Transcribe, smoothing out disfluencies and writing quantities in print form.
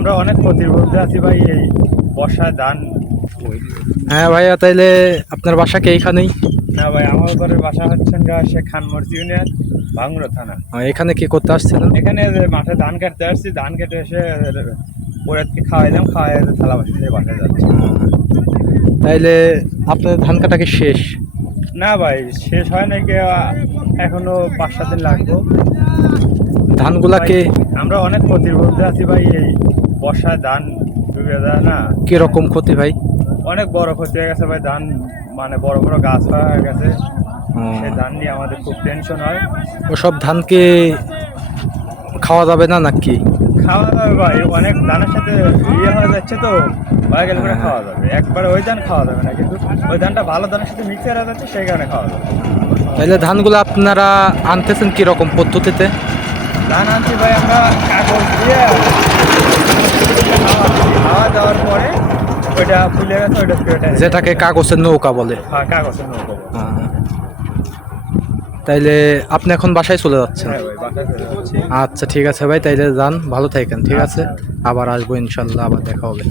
আমরা অনেক ক্ষতির মধ্যে আছি ভাই। এই বর্ষায় ধান। হ্যাঁ ভাইয়া, তাইলে আপনার বাসা কি এইখানেই? না ভাই, আমার ঘরের বাসা হচ্ছেন সে খানমরজি ইউনিয়ন, ভাঙ্গুড়া থানা। এখানে কি করতে আসছিলেন? এখানে যে মাঠে ধান কাটতে আসছি, ধান কেটে এসে পরে খাওয়াইলাম, খাওয়াই থালা বাসা নিয়ে বাসায় যাচ্ছি। তাইলে আপনার ধান কাটা কি শেষ? না ভাই, শেষ হয় নাকি, এখনো 5-7 দিন লাগবে। ধানগুলাকে আমরা অনেক ক্ষতির মধ্যে আছি ভাই। এই বর্ষায় ধান ডুবে যায় না। কিরকম ক্ষতি ভাই? অনেক বড় ক্ষতি হয়ে গেছে ভাই। ধান মানে বড় বড় গাছ হয়ে গেছে। ও, সেই ধান নিয়ে আমাদের খুব টেনশন হয়। ওসব ধানকে খাওয়া যাবে না নাকি? খাওয়া যাবে ভাই, অনেক ধানের সাথে হয়ে যাচ্ছে তো, হয়ে গেলে করে খাওয়া যাবে। একবারে ওই ধান খাওয়া যাবে না, কিন্তু ওই ধানটা ভালো ধানের সাথে মিক্সার হয়ে যাচ্ছে, সেই কারণে খাওয়া যাবে। তাইলে ধানগুলো আপনারা আনতেছেন কিরকম পদ্ধতিতে? ধান আনছি ভাই আমরা কাগজ দিয়ে, খাওয়া দেওয়ার পরে ওইটা ফুলে গেছে, ওইটা যেটাকে কাগজের নৌকা বলে। হ্যাঁ, কাগজের নৌকো। হ্যাঁ। তাইলে আপনি এখন বাসায় চলে যাচ্ছেন? হ্যাঁ ভাই, বাসায় চলে যাচ্ছি। আচ্ছা ঠিক আছে ভাই, তাইলে যান, ভালো থাকেন। ঠিক আছে, আচ্ছা। আবার আসবো ইনশাল্লাহ, আবার দেখা হবে।